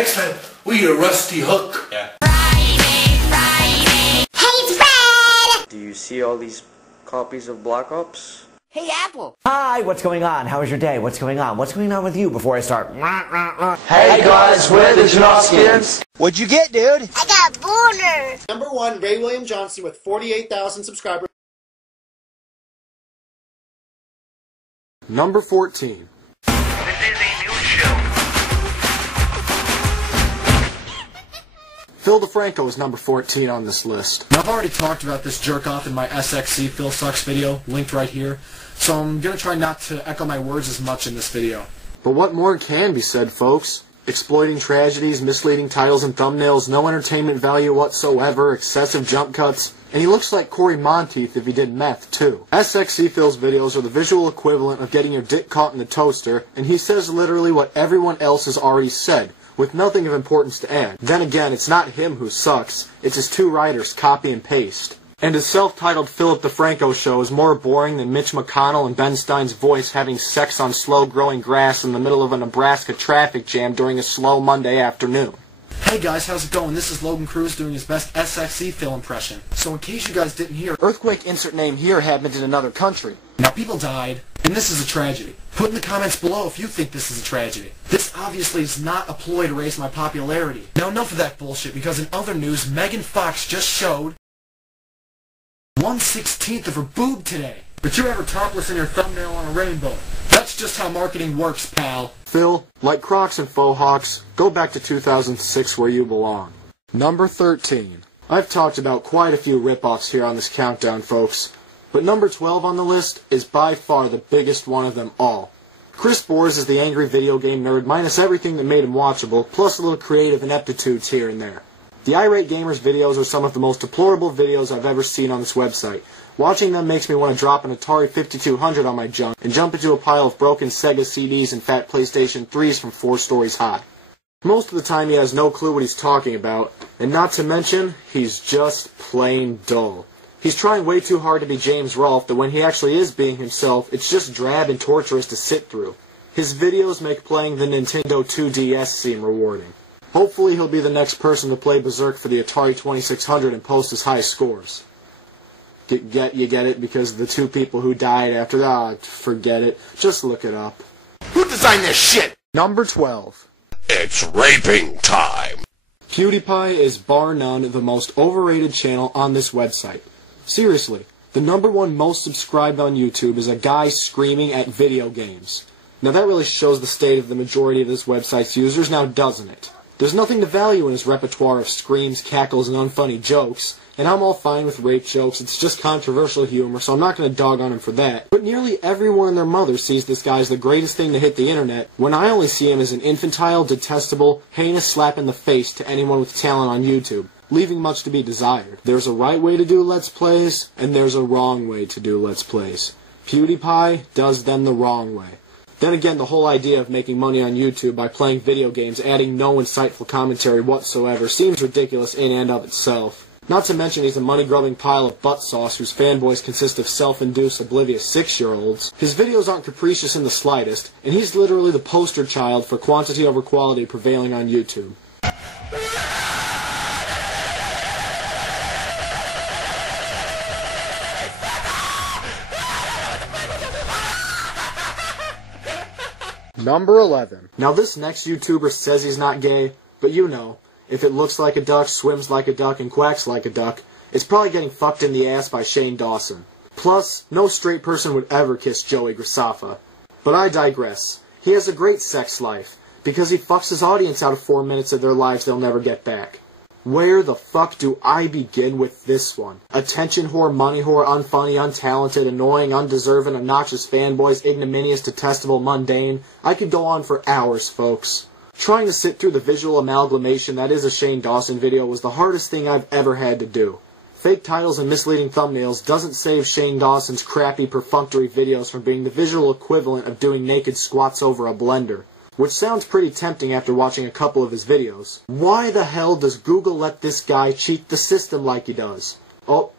Thanks, man. We a rusty hook. Yeah. Hey, it's Fred! Do you see all these copies of Black Ops? Hey, Apple! Hi, what's going on? How was your day? What's going on? What's going on with you before I start? Hey guys, we're the Janoskins. What'd you get, dude? I got a boner! Number 1, Ray William Johnson with 48,000 subscribers. Number 14. This is a new show. Phil DeFranco is number 14 on this list. Now, I've already talked about this jerk-off in my SXC Phil Sucks video, linked right here, so I'm going to try not to echo my words as much in this video. But what more can be said, folks? Exploiting tragedies, misleading titles and thumbnails, no entertainment value whatsoever, excessive jump cuts, and he looks like Corey Monteith if he did meth, too. SXC Phil's videos are the visual equivalent of getting your dick caught in the toaster, and he says literally what everyone else has already said, with nothing of importance to add. Then again, it's not him who sucks, it's his two writers, copy and paste. And his self-titled Philip DeFranco show is more boring than Mitch McConnell and Ben Stein's voice having sex on slow-growing grass in the middle of a Nebraska traffic jam during a slow Monday afternoon. Hey guys, how's it going? This is Logan Cruz doing his best SXC Phil impression. So in case you guys didn't hear, Earthquake insert name here happened in another country. Now people died, and this is a tragedy. Put in the comments below if you think this is a tragedy. This obviously is not a ploy to raise my popularity. Now enough of that bullshit, because in other news, Megan Fox just showed 1/16 of her boob today. But you're ever topless in your thumbnail on a rainbow. That's just how marketing works, pal. Phil, like Crocs and Faux Hawks, go back to 2006 where you belong. Number 13. I've talked about quite a few rip-offs here on this countdown, folks. But number 12 on the list is by far the biggest one of them all. Chris Bores is the angry video game nerd minus everything that made him watchable, plus a little creative ineptitudes here and there. The Irate Gamer's videos are some of the most deplorable videos I've ever seen on this website. Watching them makes me want to drop an Atari 5200 on my junk and jump into a pile of broken Sega CDs and fat PlayStation 3s from 4 stories high. Most of the time he has no clue what he's talking about, and not to mention, he's just plain dull. He's trying way too hard to be James Rolfe, that when he actually is being himself, it's just drab and torturous to sit through. His videos make playing the Nintendo 2DS seem rewarding. Hopefully he'll be the next person to play Berserk for the Atari 2600 and post his high scores. You get it? Because the two people who died after that, forget it. Just look it up. Who designed this shit? Number 12. It's raping time. PewDiePie is bar none the most overrated channel on this website. Seriously, the number 1 most subscribed on YouTube is a guy screaming at video games. Now that really shows the state of the majority of this website's users, now doesn't it? There's nothing to value in his repertoire of screams, cackles, and unfunny jokes, and I'm all fine with rape jokes, it's just controversial humor, so I'm not going to dog on him for that. But nearly everyone and their mother sees this guy as the greatest thing to hit the internet, when I only see him as an infantile, detestable, heinous slap in the face to anyone with talent on YouTube, leaving much to be desired. There's a right way to do Let's Plays, and there's a wrong way to do Let's Plays. PewDiePie does them the wrong way. Then again, the whole idea of making money on YouTube by playing video games, adding no insightful commentary whatsoever, seems ridiculous in and of itself. Not to mention he's a money-grubbing pile of butt sauce whose fanboys consist of self-induced, oblivious 6-year-olds. His videos aren't capricious in the slightest, and he's literally the poster child for quantity over quality prevailing on YouTube. Number 11. Now this next YouTuber says he's not gay, but you know, if it looks like a duck, swims like a duck, and quacks like a duck, it's probably getting fucked in the ass by Shane Dawson. Plus, no straight person would ever kiss Joey Graceffa. But I digress. He has a great sex life, because he fucks his audience out of 4 minutes of their lives they'll never get back. Where the fuck do I begin with this one? Attention whore, money whore, unfunny, untalented, annoying, undeserving, obnoxious fanboys, ignominious, detestable, mundane. I could go on for hours, folks. Trying to sit through the visual amalgamation that is a Shane Dawson video was the hardest thing I've ever had to do. Fake titles and misleading thumbnails doesn't save Shane Dawson's crappy, perfunctory videos from being the visual equivalent of doing naked squats over a blender. Which sounds pretty tempting after watching a couple of his videos. Why the hell does Google let this guy cheat the system like he does? Oh,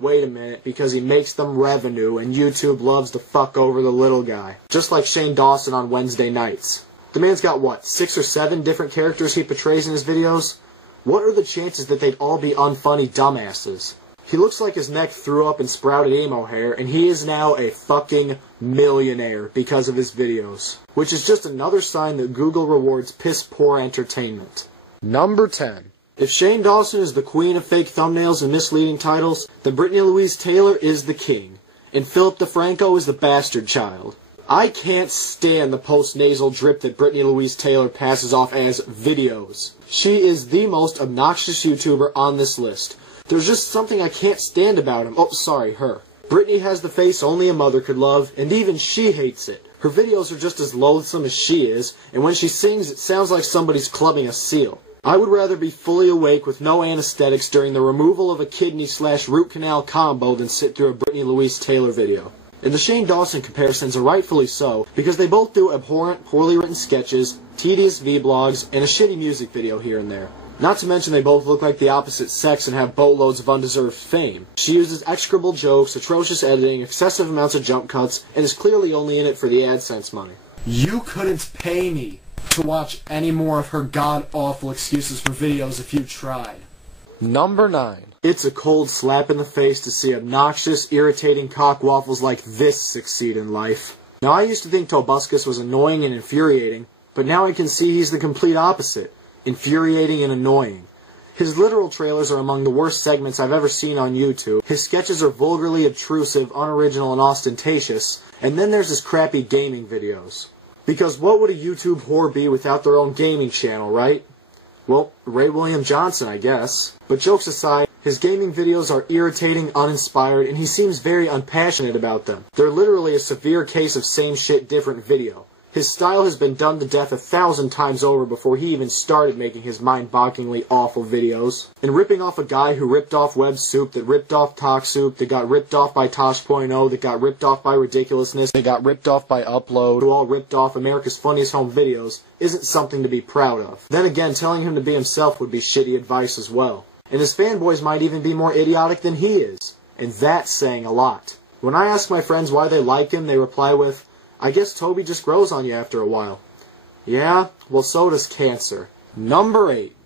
wait a minute, because he makes them revenue and YouTube loves to fuck over the little guy. Just like Shane Dawson on Wednesday nights. The man's got, what, 6 or 7 different characters he portrays in his videos? What are the chances that they'd all be unfunny dumbasses? He looks like his neck threw up and sprouted emo hair, and he is now a fucking millionaire because of his videos. Which is just another sign that Google rewards piss-poor entertainment. Number 10. If Shane Dawson is the queen of fake thumbnails and misleading titles, then Brittani Louise Taylor is the king, and Philip DeFranco is the bastard child. I can't stand the post-nasal drip that Brittani Louise Taylor passes off as videos. She is the most obnoxious YouTuber on this list. There's just something I can't stand about him. Oh, sorry, her. Brittani has the face only a mother could love, and even she hates it. Her videos are just as loathsome as she is, and when she sings, it sounds like somebody's clubbing a seal. I would rather be fully awake with no anesthetics during the removal of a kidney/root canal combo than sit through a Brittani Louise Taylor video. And the Shane Dawson comparisons are rightfully so, because they both do abhorrent, poorly written sketches, tedious vlogs, and a shitty music video here and there. Not to mention they both look like the opposite sex and have boatloads of undeserved fame. She uses execrable jokes, atrocious editing, excessive amounts of jump cuts, and is clearly only in it for the AdSense money. You couldn't pay me to watch any more of her god-awful excuses for videos if you tried. Number 9. It's a cold slap in the face to see obnoxious, irritating cockwaffles like this succeed in life. Now, I used to think Tobuscus was annoying and infuriating, but now I can see he's the complete opposite. Infuriating and annoying. His literal trailers are among the worst segments I've ever seen on YouTube. His sketches are vulgarly obtrusive, unoriginal, and ostentatious. And then there's his crappy gaming videos. Because what would a YouTube whore be without their own gaming channel, right? Well, Ray William Johnson, I guess. But jokes aside, his gaming videos are irritating, uninspired, and he seems very unpassionate about them. They're literally a severe case of same shit, different video. His style has been done to death 1,000 times over before he even started making his mind-bogglingly awful videos. And ripping off a guy who ripped off Web Soup, that ripped off Talk Soup, that got ripped off by Tosh.0, that got ripped off by Ridiculousness, that got ripped off by Upload, who all ripped off America's Funniest Home Videos, isn't something to be proud of. Then again, telling him to be himself would be shitty advice as well. And his fanboys might even be more idiotic than he is. And that's saying a lot. When I ask my friends why they like him, they reply with, I guess Toby just grows on you after a while. Yeah, well so does cancer. Number 8.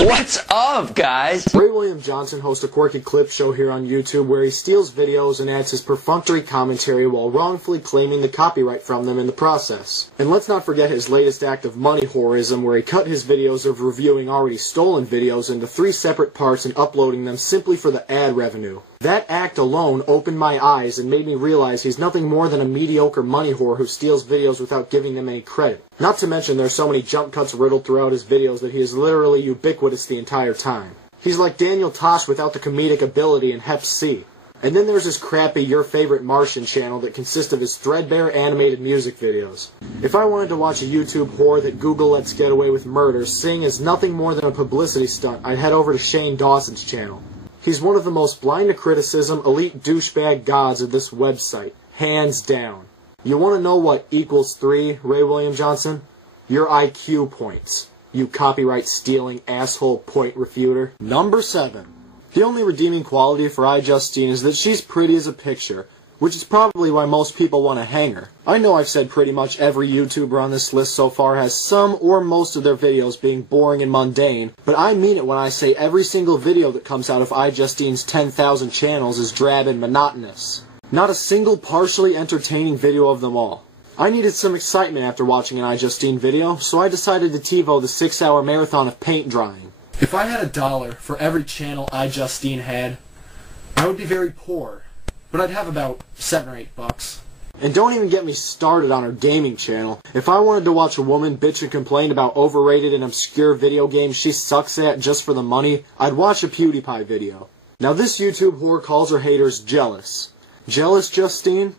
What's up, guys? Ray William Johnson hosts a quirky clip show here on YouTube where he steals videos and adds his perfunctory commentary while wrongfully claiming the copyright from them in the process. And let's not forget his latest act of money whorism where he cut his videos of reviewing already stolen videos into 3 separate parts and uploading them simply for the ad revenue. That act alone opened my eyes and made me realize he's nothing more than a mediocre money whore who steals videos without giving them any credit. Not to mention there's so many jump cuts riddled throughout his videos that he is literally ubiquitous the entire time. He's like Daniel Tosh without the comedic ability in Hep C. And then there's his crappy Your Favorite Martian channel that consists of his threadbare animated music videos. If I wanted to watch a YouTube whore that Google lets get away with murder sing as nothing more than a publicity stunt, I'd head over to Shane Dawson's channel. He's one of the most blind to criticism, elite douchebag gods of this website. Hands down. You want to know what equals 3, Ray William Johnson? Your IQ points. You copyright-stealing asshole point refuter. Number 7. The only redeeming quality for iJustine is that she's pretty as a picture, which is probably why most people want to hang her. I know I've said pretty much every YouTuber on this list so far has some or most of their videos being boring and mundane, but I mean it when I say every single video that comes out of iJustine's 10,000 channels is drab and monotonous. Not a single partially entertaining video of them all. I needed some excitement after watching an iJustine video, so I decided to TiVo the 6-hour marathon of paint drying. If I had $1 for every channel iJustine had, I would be very poor. But I'd have about $7 or $8. And don't even get me started on her gaming channel. If I wanted to watch a woman bitch and complain about overrated and obscure video games she sucks at just for the money, I'd watch a PewDiePie video. Now this YouTube whore calls her haters jealous. Jealous, Justine?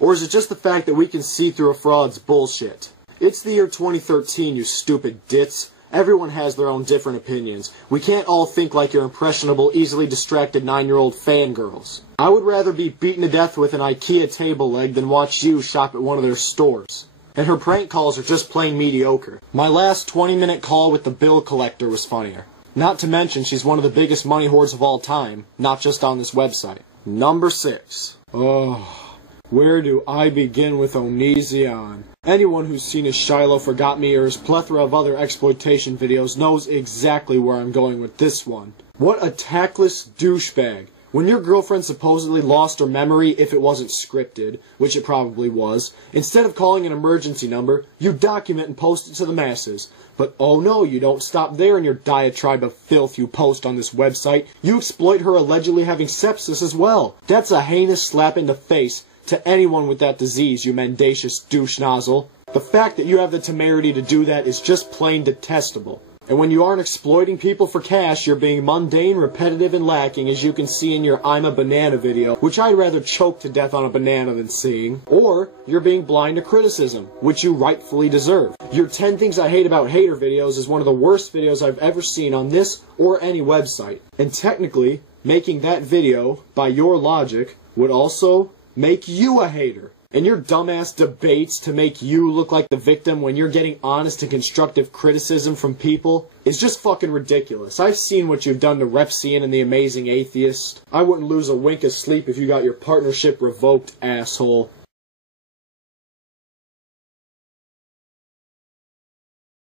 Or is it just the fact that we can see through a fraud's bullshit? It's the year 2013, you stupid dits. Everyone has their own different opinions. We can't all think like your impressionable, easily distracted 9-year-old fangirls. I would rather be beaten to death with an IKEA table leg than watch you shop at one of their stores. And her prank calls are just plain mediocre. My last 20-minute call with the bill collector was funnier. Not to mention she's one of the biggest money hoards of all time, not just on this website. Number 6. Oh. Where do I begin with Onision? Anyone who's seen his Shiloh Forgot Me or his plethora of other exploitation videos knows exactly where I'm going with this one. What a tactless douchebag. When your girlfriend supposedly lost her memory, if it wasn't scripted, which it probably was, instead of calling an emergency number, you document and post it to the masses. But oh no, you don't stop there in your diatribe of filth you post on this website. You exploit her allegedly having sepsis as well. That's a heinous slap in the face to anyone with that disease, you mendacious douche nozzle. The fact that you have the temerity to do that is just plain detestable. And when you aren't exploiting people for cash, you're being mundane, repetitive, and lacking, as you can see in your I'm a Banana video, which I'd rather choke to death on a banana than seeing. Or, you're being blind to criticism, which you rightfully deserve. Your 10 Things I Hate About Hater videos is one of the worst videos I've ever seen on this or any website. And technically, making that video, by your logic, would also make you a hater. And your dumbass debates to make you look like the victim when you're getting honest and constructive criticism from people is just fucking ridiculous. I've seen what you've done to Repsian and the Amazing Atheist. I wouldn't lose a wink of sleep if you got your partnership revoked, asshole.